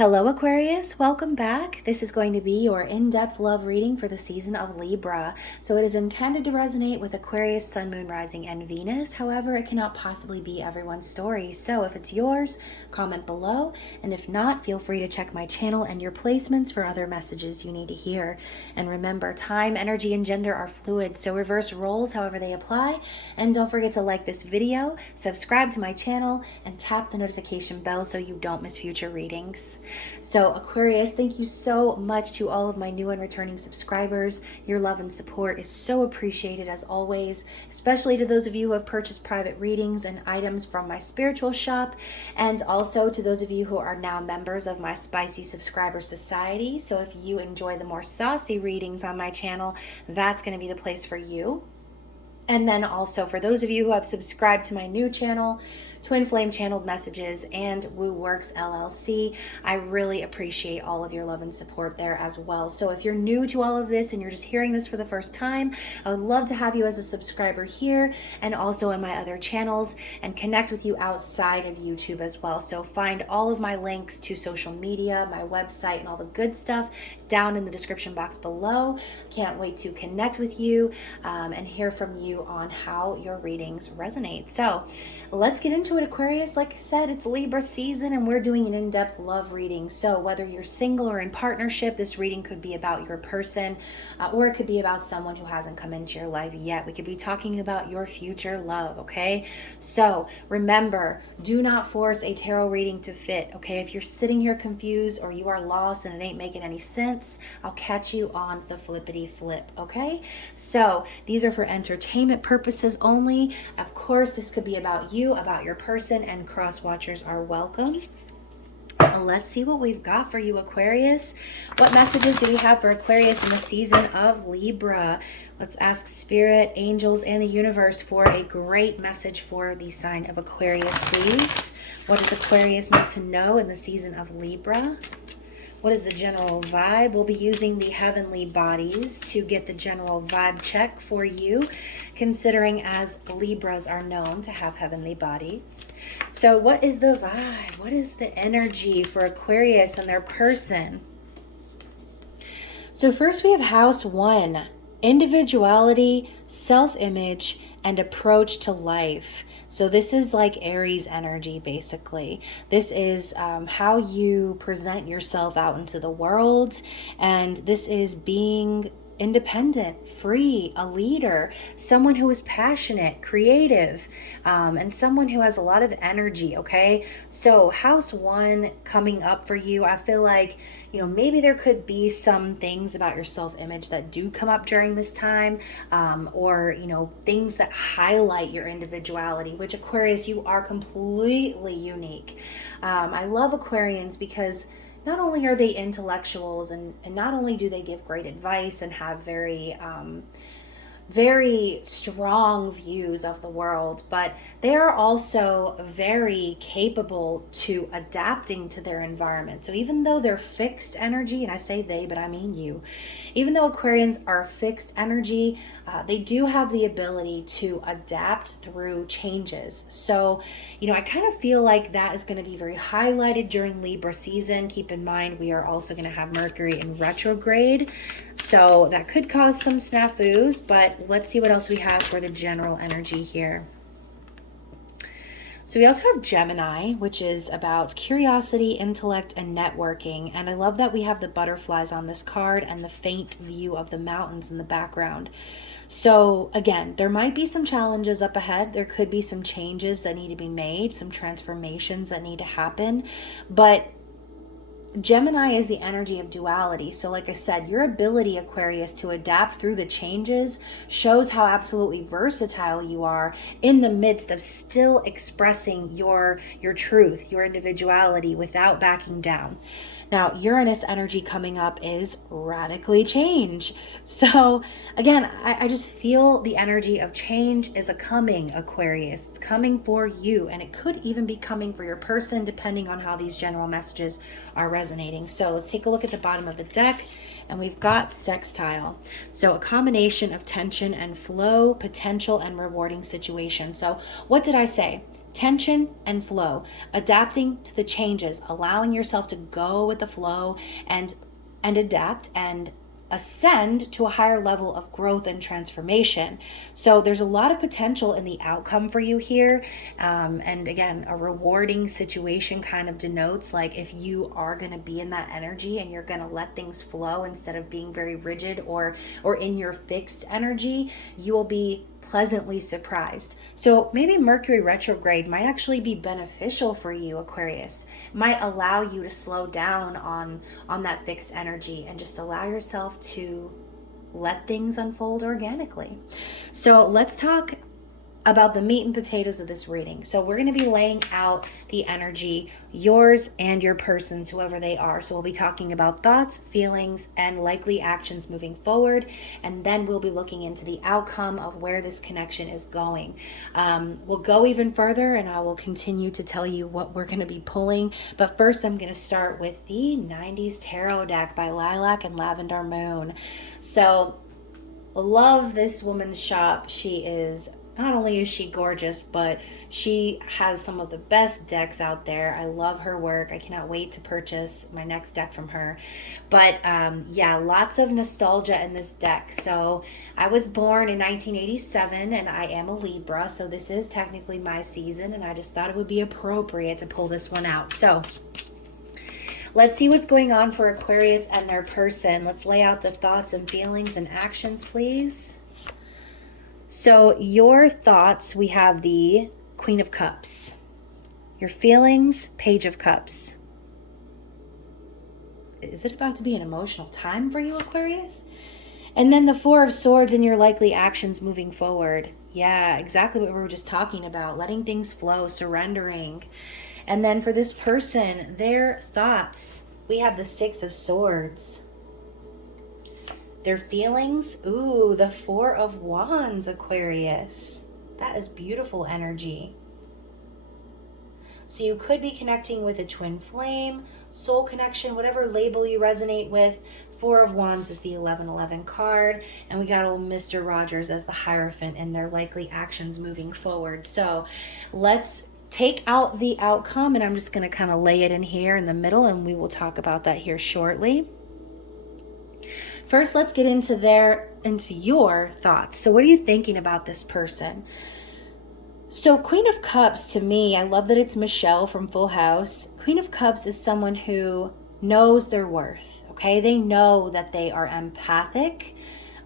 Hello Aquarius, welcome back. This is going to be your in-depth love reading for the season of Libra. So it is intended to resonate with Aquarius, Sun, Moon, Rising, and Venus. However, it cannot possibly be everyone's story. So if it's yours, comment below. And if not, feel free to check my channel and your placements for other messages you need to hear. And remember, time, energy, and gender are fluid. So reverse roles however they apply. And don't forget to like this video, subscribe to my channel, and tap the notification bell so you don't miss future readings. So Aquarius, thank you so much to all of my new and returning subscribers. Your love and support is so appreciated as always, especially to those of you who have purchased private readings and items from my spiritual shop, and also to those of you who are now members of my Spicy Subscriber Society. So if you enjoy the more saucy readings on my channel, that's going to be the place for you. And then also for those of you who have subscribed to my new channel, Twin Flame Channeled Messages and Woo Works LLC, I really appreciate all of your love and support there as well. So if you're new to all of this and you're just hearing this for the first time, I would love to have you as a subscriber here and also in my other channels, and connect with you outside of YouTube as well. So find all of my links to social media, my website, and all the good stuff down in the description box below. Can't wait to connect with you and hear from you on how your readings resonate. So let's get into it, Aquarius. Like I said, it's Libra season and we're doing an in-depth love reading. So whether you're single or in partnership, this reading could be about your person or it could be about someone who hasn't come into your life yet. We could be talking about your future love, okay? So remember, do not force a tarot reading to fit, okay? If you're sitting here confused or you are lost and it ain't making any sense, I'll catch you on the flippity flip, okay? So these are for entertainment purposes only. Of course, this could be about you, about your person, and cross watchers are welcome. Let's see what we've got for you, Aquarius. What messages do we have for Aquarius in the season of Libra? Let's ask Spirit, angels, and the universe for a great message for the sign of Aquarius, please. What does Aquarius need to know in the season of Libra? What is the general vibe? We'll be using the heavenly bodies to get the general vibe check for you, considering as Libras are known to have heavenly bodies. So what is the vibe? What is the energy for Aquarius and their person? So first we have house 1, individuality, self-image, and approach to life. So this is like Aries energy, basically. This is how you present yourself out into the world. And this is being independent, free, a leader, someone who is passionate, creative, and someone who has a lot of energy, okay? So house 1 coming up for you, I feel like, you know, maybe there could be some things about your self-image that do come up during this time, or, you know, things that highlight your individuality, which Aquarius, you are completely unique. I love Aquarians because not only are they intellectuals and not only do they give great advice and have very strong views of the world, but they are also very capable to adapting to their environment. So even though they're fixed energy, and I say they, but I mean you, even though Aquarians are fixed energy, they do have the ability to adapt through changes. So, you know, I kind of feel like that is going to be very highlighted during Libra season. Keep in mind, we are also going to have Mercury in retrograde. So that could cause some snafus, but let's see what else we have for the general energy here. So we also have Gemini, which is about curiosity, intellect, and networking. And I love that we have the butterflies on this card and the faint view of the mountains in the background. So again, there might be some challenges up ahead. There could be some changes that need to be made, some transformations that need to happen. But Gemini is the energy of duality. So like I said, your ability, Aquarius, to adapt through the changes shows how absolutely versatile you are in the midst of still expressing your truth, your individuality without backing down. Now, Uranus energy coming up is radically change. So again, I just feel the energy of change is coming, Aquarius. It's coming for you, and it could even be coming for your person, depending on how these general messages are resonating. So let's take a look at the bottom of the deck, and we've got sextile. So a combination of tension and flow, potential and rewarding situation. So what did I say? tension and flow, adapting to the changes, allowing yourself to go with the flow and adapt and ascend to a higher level of growth and transformation. So there's a lot of potential in the outcome for you here. And again, a rewarding situation kind of denotes like if you are going to be in that energy and you're going to let things flow instead of being very rigid or in your fixed energy, you will be pleasantly surprised. So maybe Mercury retrograde might actually be beneficial for you, Aquarius. It might allow you to slow down on that fixed energy and just allow yourself to let things unfold organically. So let's talk about the meat and potatoes of this reading. So we're going to be laying out the energy, yours and your person's, whoever they are. So we'll be talking about thoughts, feelings, and likely actions moving forward. And then we'll be looking into the outcome of where this connection is going. We'll go even further and I will continue to tell you what we're going to be pulling. But first I'm going to start with the 90s Tarot deck by Lilac and Lavender Moon. So love this woman's shop. Not only is she gorgeous, but she has some of the best decks out there. I love her work. I cannot wait to purchase my next deck from her. But yeah, lots of nostalgia in this deck. So I was born in 1987 and I am a Libra. So this is technically my season and I just thought it would be appropriate to pull this one out. So let's see what's going on for Aquarius and their person. Let's lay out the thoughts and feelings and actions, please. So your thoughts, we have the Queen of Cups. Your feelings, Page of Cups. Is it about to be an emotional time for you, Aquarius? And then the Four of Swords and your likely actions moving forward. Yeah, exactly what we were just talking about. Letting things flow, surrendering. And then for this person, their thoughts, we have the Six of Swords. Their feelings, ooh, the Four of Wands, Aquarius. That is beautiful energy. So you could be connecting with a twin flame, soul connection, whatever label you resonate with. Four of Wands is the 1111 card. And we got old Mr. Rogers as the Hierophant and their likely actions moving forward. So let's take out the outcome. And I'm just going to kind of lay it in here in the middle. And we will talk about that here shortly. First, let's get into your thoughts. So what are you thinking about this person? So Queen of Cups, to me, I love that it's Michelle from Full House. Queen of Cups is someone who knows their worth, okay? They know that they are empathic,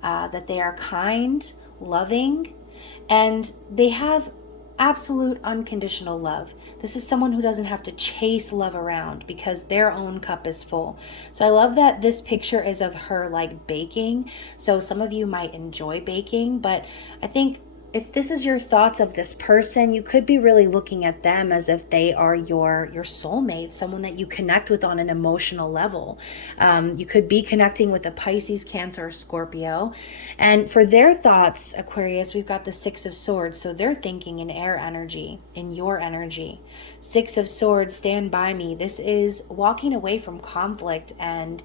that they are kind, loving, and they have absolute unconditional love. This is someone who doesn't have to chase love around because their own cup is full. So I love that this picture is of her like baking. So some of you might enjoy baking, but I think if this is your thoughts of this person, you could be really looking at them as if they are your soulmate, someone that you connect with on an emotional level. You could be connecting with a Pisces, Cancer, or Scorpio. And for their thoughts, Aquarius, we've got the Six of Swords. So they're thinking in air energy, in your energy. Six of Swords, stand by me. This is walking away from conflict and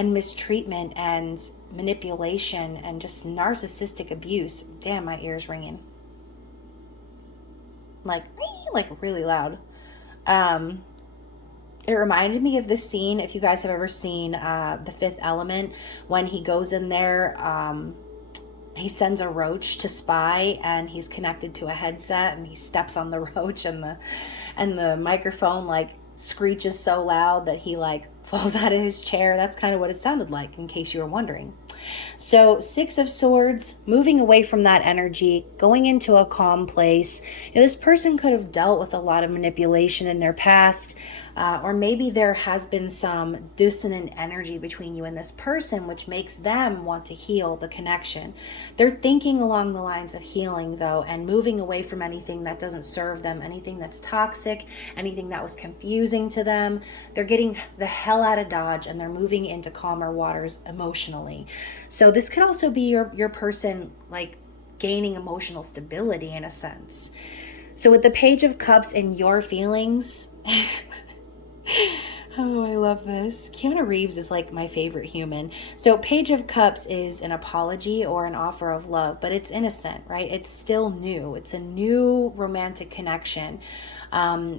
mistreatment and manipulation and just narcissistic abuse. Damn, my ear's ringing. Like really loud. It reminded me of this scene, if you guys have ever seen The Fifth Element, when he goes in there, he sends a roach to spy and he's connected to a headset and he steps on the roach and the microphone like screeches so loud that he like falls out of his chair. That's kind of what it sounded like, in case you were wondering. So Six of Swords, moving away from that energy, going into a calm place. This person could have dealt with a lot of manipulation in their past, or maybe there has been some dissonant energy between you and this person, which makes them want to heal the connection. They're thinking along the lines of healing, though, and moving away from anything that doesn't serve them, anything that's toxic, anything that was confusing to them. They're getting the hell out of Dodge and they're moving into calmer waters emotionally. So this could also be your person like gaining emotional stability in a sense. So with the Page of Cups and your feelings, Oh, I love this. Keanu Reeves is like my favorite human. So Page of Cups is an apology or an offer of love, but it's innocent, right? It's still new. It's a new romantic connection,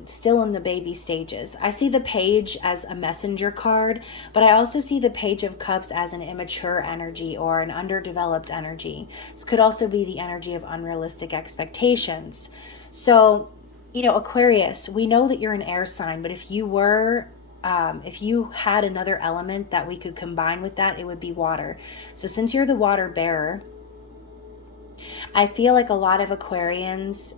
still in the baby stages. I see the page as a messenger card, but I also see the Page of Cups as an immature energy or an underdeveloped energy. This could also be the energy of unrealistic expectations. So, Aquarius, we know that you're an air sign, but if you had another element that we could combine with that, it would be water. So since you're the water bearer, I feel like a lot of Aquarians,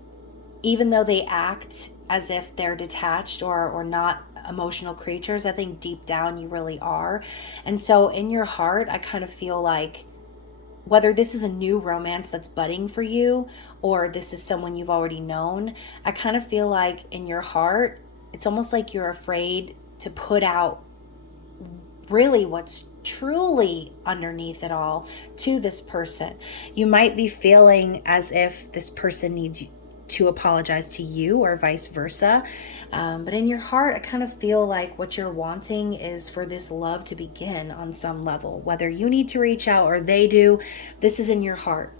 even though they act as if they're detached or not emotional creatures, I think deep down you really are. And so in your heart, I kind of feel like whether this is a new romance that's budding for you or this is someone you've already known, I kind of feel like in your heart, it's almost like you're afraid to put out really what's truly underneath it all to this person. You might be feeling as if this person needs to apologize to you or vice versa. But in your heart, I kind of feel like what you're wanting is for this love to begin on some level. Whether you need to reach out or they do, this is in your heart.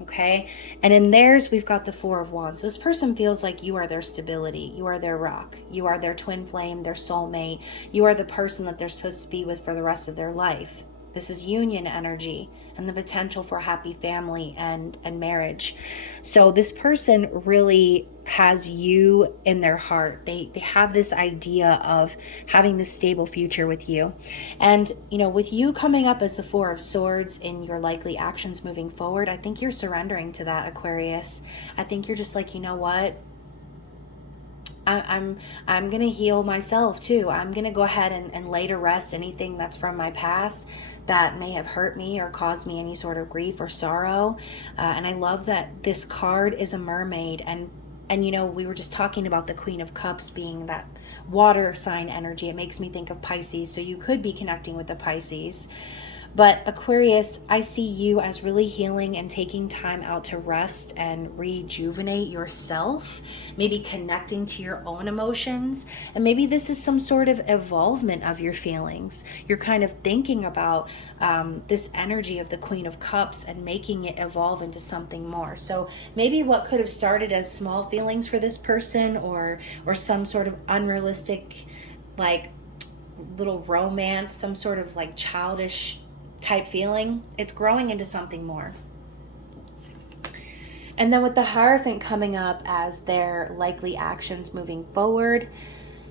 Okay, and in theirs, we've got the Four of Wands. This person feels like you are their stability. You are their rock. You are their twin flame, their soulmate. You are the person that they're supposed to be with for the rest of their life. This is union energy and the potential for happy family and marriage. So this person really has you in their heart. They have this idea of having this stable future with you. And, with you coming up as the Four of Swords in your likely actions moving forward, I think you're surrendering to that, Aquarius. I think you're just like, you know what? I'm gonna heal myself too. I'm gonna go ahead and lay to rest anything that's from my past that may have hurt me or caused me any sort of grief or sorrow. And I love that this card is a mermaid, and we were just talking about the Queen of Cups being that water sign energy. It makes me think of Pisces, so you could be connecting with the Pisces. But Aquarius, I see you as really healing and taking time out to rest and rejuvenate yourself, maybe connecting to your own emotions. And maybe this is some sort of evolvement of your feelings. You're kind of thinking about this energy of the Queen of Cups and making it evolve into something more. So maybe what could have started as small feelings for this person or some sort of unrealistic, like, little romance, some sort of like childish type feeling, it's growing into something more. And then with the Hierophant coming up as their likely actions moving forward,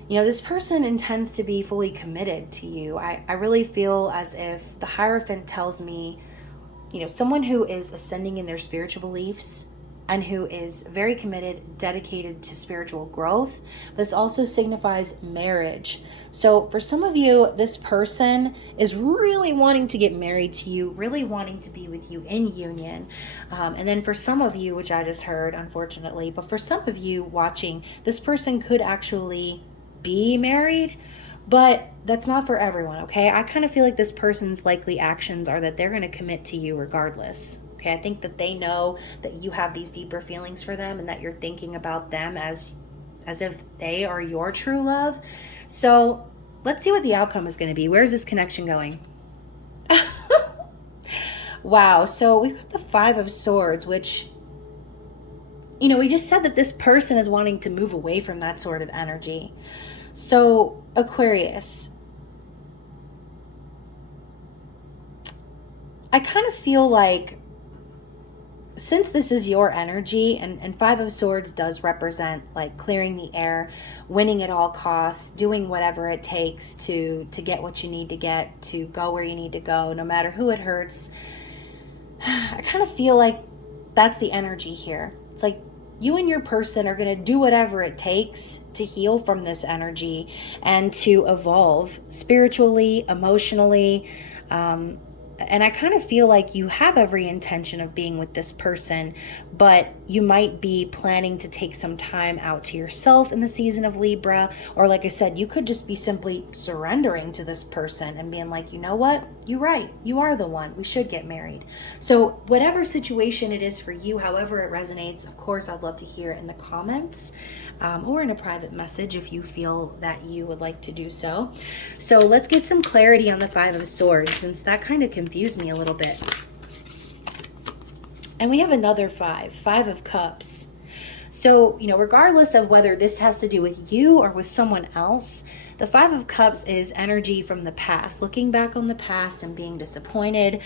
this person intends to be fully committed to you. I really feel as if the Hierophant tells me, someone who is ascending in their spiritual beliefs and who is very committed, dedicated to spiritual growth. This also signifies marriage. So for some of you, this person is really wanting to get married to you, really wanting to be with you in union. And then for some of you, which I just heard, unfortunately, but for some of you watching, this person could actually be married, but that's not for everyone, okay? I kind of feel like this person's likely actions are that they're going to commit to you regardless. Okay, I think that they know that you have these deeper feelings for them and that you're thinking about them as if they are your true love. So let's see what the outcome is going to be. Where's this connection going? Wow, so we've got the Five of Swords, which, we just said that this person is wanting to move away from that sort of energy. So Aquarius, I kind of feel like since this is your energy, and Five of Swords does represent like clearing the air, winning at all costs, doing whatever it takes to get what you need to get, to go where you need to go, no matter who it hurts. I kind of feel like that's the energy here. It's like you and your person are going to do whatever it takes to heal from this energy and to evolve spiritually, emotionally, and I kind of feel like you have every intention of being with this person, but you might be planning to take some time out to yourself in the season of Libra. Or like I said, you could just be simply surrendering to this person and being like, you know what? You're right. You are the one. We should get married. So whatever situation it is for you, however it resonates, of course, I'd love to hear it in the comments. or in a private message if you feel that you would like to do so. So let's get some clarity on the Five of Swords, since that kind of confused me a little bit. And we have another Five of Cups. So, regardless of whether this has to do with you or with someone else, the Five of Cups is energy from the past, looking back on the past and being disappointed,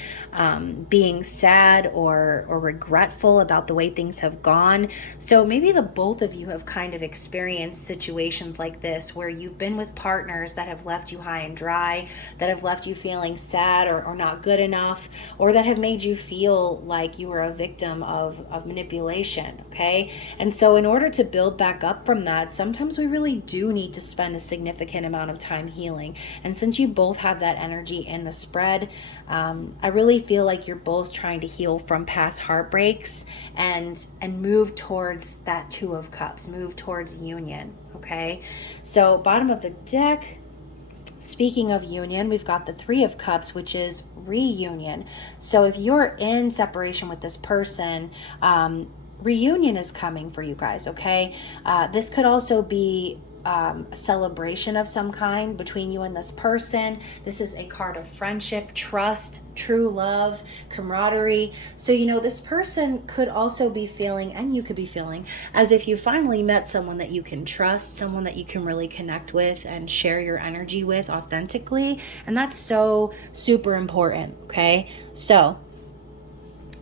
being sad or regretful about the way things have gone. So maybe the both of you have kind of experienced situations like this where you've been with partners that have left you high and dry, that have left you feeling sad or not good enough, or that have made you feel like you were a victim of manipulation, okay? And so in order to build back up from that, sometimes we really do need to spend a significant amount of time healing. And since you both have that energy in the spread, I really feel like you're both trying to heal from past heartbreaks and move towards that Two of Cups, move towards union, okay? So bottom of the deck, speaking of union, we've got the Three of Cups, which is reunion. So if you're in separation with this person, reunion is coming for you guys, okay? This could also be a celebration of some kind between you and this person. This is a card of friendship, trust, true love, camaraderie. So, this person could also be feeling, and you could be feeling, as if you finally met someone that you can trust, someone that you can really connect with and share your energy with authentically. And that's so super important, okay? So,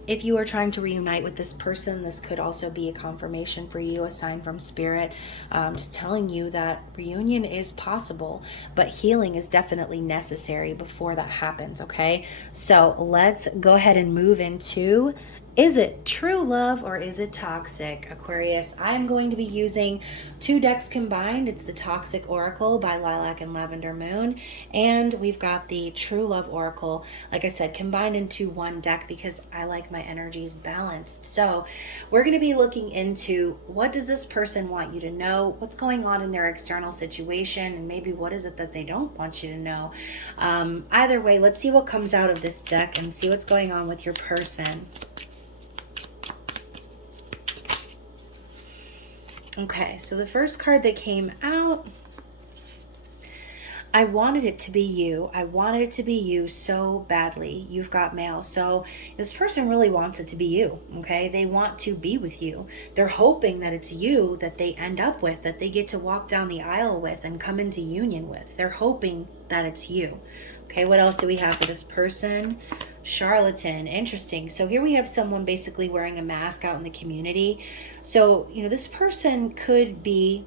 if you are trying to reunite with this person, this could also be a confirmation for you, a sign from spirit, just telling you that reunion is possible, but healing is definitely necessary before that happens, okay? So let's go ahead and move into, is it true love or is it toxic, Aquarius? I'm going to be using 2 decks combined. It's the Toxic Oracle by Lilac and Lavender Moon, and we've got the True Love Oracle, like I said, combined into one deck because I like my energies balanced. So we're going to be looking into, what does this person want you to know? What's going on in their external situation? And maybe what is it that they don't want you to know? Either way, let's see what comes out of this deck and see what's going on with your person. Okay, so the first card that came out, I wanted it to be you. I wanted it to be you so badly. You've got mail. So this person really wants it to be you, okay? They want to be with you. They're hoping that it's you that they end up with, that they get to walk down the aisle with and come into union with. They're hoping that it's you. Okay, what else do we have for this person? Charlatan. Interesting. So here we have someone basically wearing a mask out in the community. So, this person could be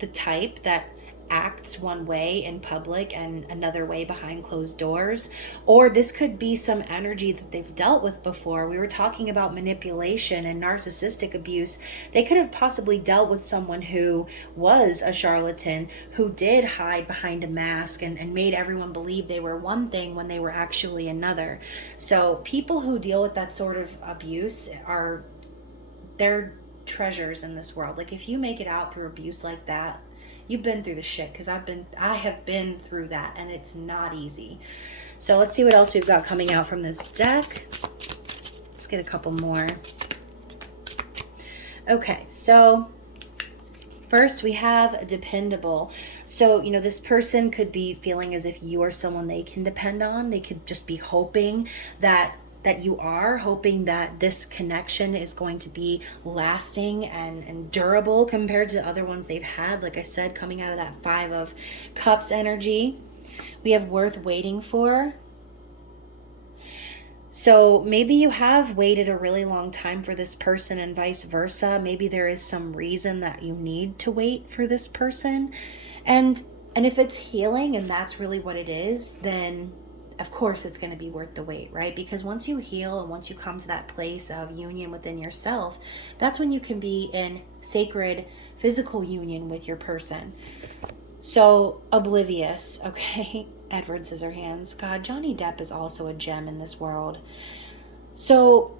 the type that acts one way in public and another way behind closed doors, or this could be some energy that they've dealt with before. We were talking about manipulation and narcissistic abuse. They could have possibly dealt with someone who was a charlatan, who did hide behind a mask and made everyone believe they were one thing when they were actually another. So people who deal with that sort of abuse they're treasures in this world. Like, if you make it out through abuse like that, you've been through the shit, because I have been through that, and it's not easy. So let's see what else we've got coming out from this deck. Let's get a couple more. Okay, so first we have dependable. So, this person could be feeling as if you are someone they can depend on. They could just be hoping that you are hoping that this connection is going to be lasting and durable compared to other ones they've had. Like I said, coming out of that Five of Cups energy, we have worth waiting for. So maybe you have waited a really long time for this person and vice versa. Maybe there is some reason that you need to wait for this person. And if it's healing and that's really what it is, then of course it's going to be worth the wait, right? Because once you heal and once you come to that place of union within yourself, that's when you can be in sacred physical union with your person. So oblivious, okay? Edward Scissorhands. God, Johnny Depp is also a gem in this world. So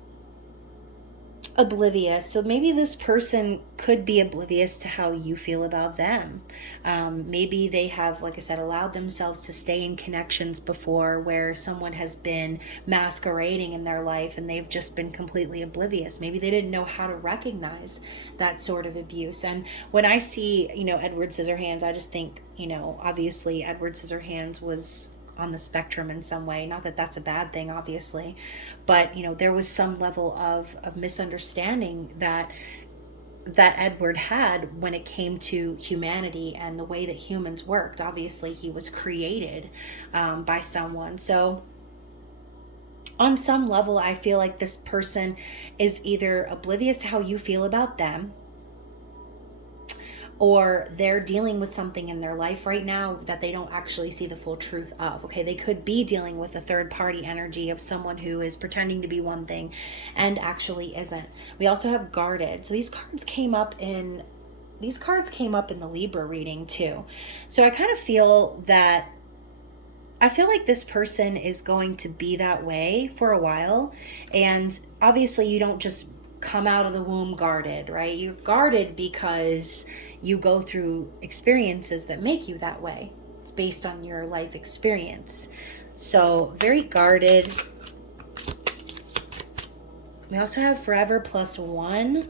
oblivious. So maybe this person could be oblivious to how you feel about them. Maybe they have, like I said, allowed themselves to stay in connections before where someone has been masquerading in their life and they've just been completely oblivious. Maybe they didn't know how to recognize that sort of abuse. And when I see, Edward Scissorhands, I just think, obviously Edward Scissorhands was on the spectrum in some way. Not that that's a bad thing, obviously, but there was some level of misunderstanding that Edward had when it came to humanity and the way that humans worked. Obviously, he was created by someone. So on some level, I feel like this person is either oblivious to how you feel about them, or they're dealing with something in their life right now that they don't actually see the full truth of. Okay, they could be dealing with a third party energy of someone who is pretending to be one thing and actually isn't. We also have guarded. So these cards came up in the Libra reading too. So I kind of feel like this person is going to be that way for a while. And obviously you don't just come out of the womb guarded, right? You're guarded because you go through experiences that make you that way. It's based on your life experience. So very guarded. We also have forever +1.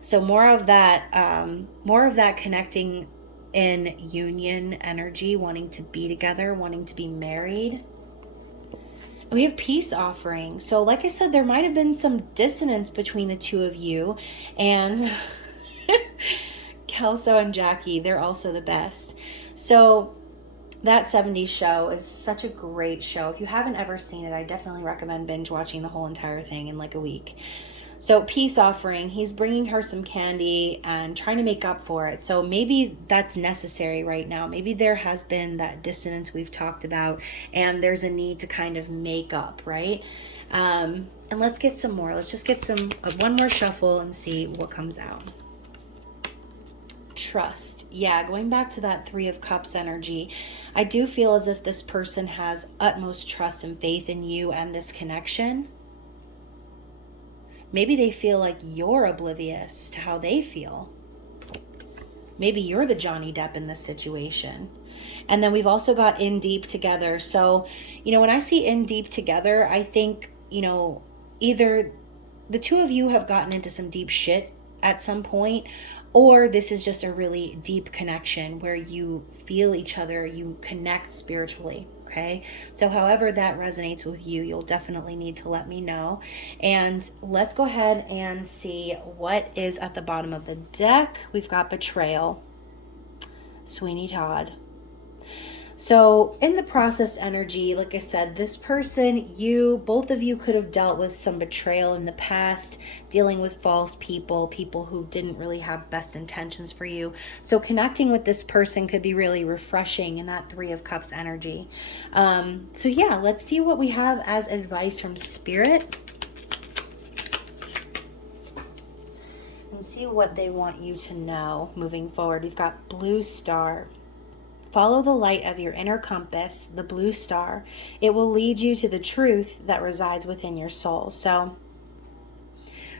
So more of that connecting in union energy, wanting to be together, wanting to be married. We have peace offering. So like I said, there might have been some dissonance between the two of you. And Kelso and Jackie, they're also the best. So that 70s show is such a great show. If you haven't ever seen it, I definitely recommend binge watching the whole entire thing in like a week. So peace offering, he's bringing her some candy and trying to make up for it. So maybe that's necessary right now. Maybe there has been that dissonance we've talked about and there's a need to kind of make up, right? And let's get some more. Let's just get one more shuffle and see what comes out. Trust. Yeah, going back to that 3 of Cups energy, I do feel as if this person has utmost trust and faith in you and this connection. Maybe they feel like you're oblivious to how they feel. Maybe you're the Johnny Depp in this situation. And then we've also got in deep together. So, when I see in deep together, I think, either the two of you have gotten into some deep shit at some point, or this is just a really deep connection where you feel each other, you connect spiritually. Okay, so however that resonates with you, you'll definitely need to let me know. And let's go ahead and see what is at the bottom of the deck. We've got betrayal, Sweeney Todd. So in the processed energy, like I said, this person, both of you could have dealt with some betrayal in the past, dealing with false people who didn't really have best intentions for you. So connecting with this person could be really refreshing in that 3 of Cups energy. So yeah, let's see what we have as advice from Spirit. And see what they want you to know moving forward. We've got Blue Star. Follow the light of your inner compass, the blue star. It will lead you to the truth that resides within your soul. So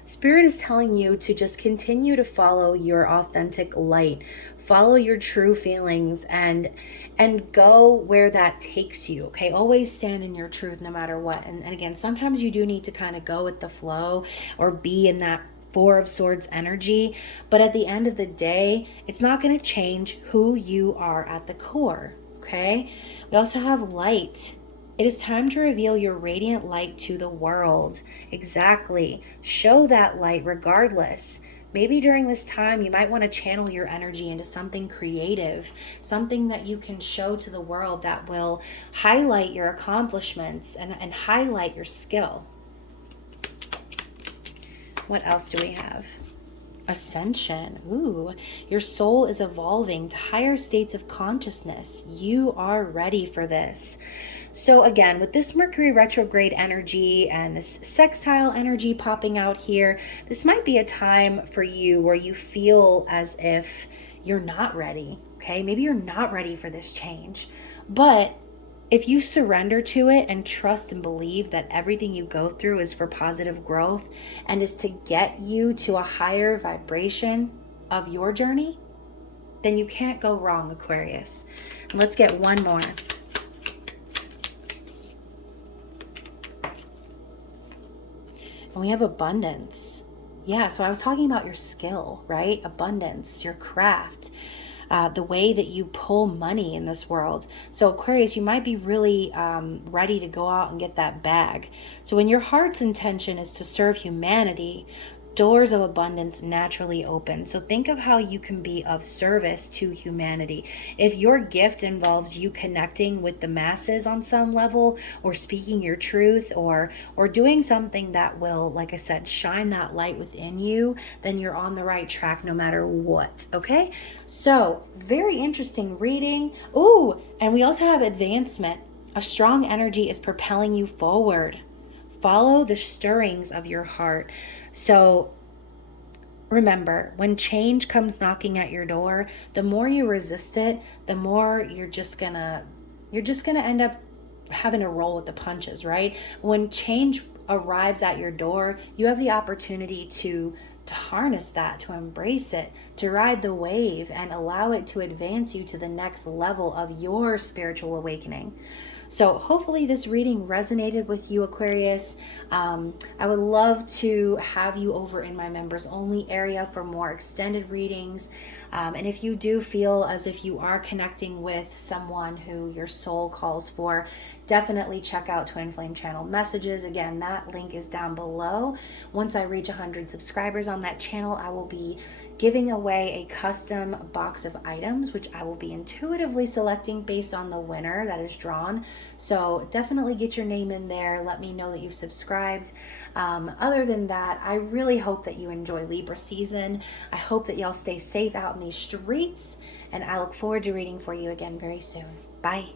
Spirit is telling you to just continue to follow your authentic light. Follow your true feelings and go where that takes you. Okay, always stand in your truth no matter what. And again, sometimes you do need to kind of go with the flow or be in that 4 of Swords energy, but at the end of the day, it's not going to change who you are at the core. Okay, we also have light. It is time to reveal your radiant light to the world. Exactly. Show that light regardless. Maybe during this time, you might want to channel your energy into something creative, something that you can show to the world that will highlight your accomplishments and highlight your skill. What else do we have? Ascension. Ooh, your soul is evolving to higher states of consciousness. You are ready for this. So again, with this Mercury retrograde energy and this sextile energy popping out here, this might be a time for you where you feel as if you're not ready. Okay, maybe you're not ready for this change, but if you surrender to it and trust and believe that everything you go through is for positive growth and is to get you to a higher vibration of your journey, then you can't go wrong, Aquarius. Let's get one more. And we have abundance. Yeah, so I was talking about your skill, right? Abundance, your craft, the way that you pull money in this world. So Aquarius, you might be really ready to go out and get that bag. So when your heart's intention is to serve humanity, doors of abundance naturally open. So think of how you can be of service to humanity. If your gift involves you connecting with the masses on some level, or speaking your truth, or doing something that will, like I said, shine that light within you, then you're on the right track no matter what. Okay? So very interesting reading. Ooh, and we also have advancement. A strong energy is propelling you forward. Follow the stirrings of your heart. So remember, when change comes knocking at your door, the more you resist it, the more you're just gonna end up having to roll with the punches, right? When change arrives at your door, you have the opportunity to harness that, to embrace it, to ride the wave and allow it to advance you to the next level of your spiritual awakening. So hopefully this reading resonated with you, Aquarius. I would love to have you over in my members only area for more extended readings. And if you do feel as if you are connecting with someone who your soul calls for, definitely check out Twin Flame Channel Messages. Again, that link is down below. Once I reach 100 subscribers on that channel, I will be giving away a custom box of items, which I will be intuitively selecting based on the winner that is drawn. So definitely get your name in there. Let me know that you've subscribed. Other than that, I really hope that you enjoy Libra season. I hope that y'all stay safe out in these streets, and I look forward to reading for you again very soon. Bye.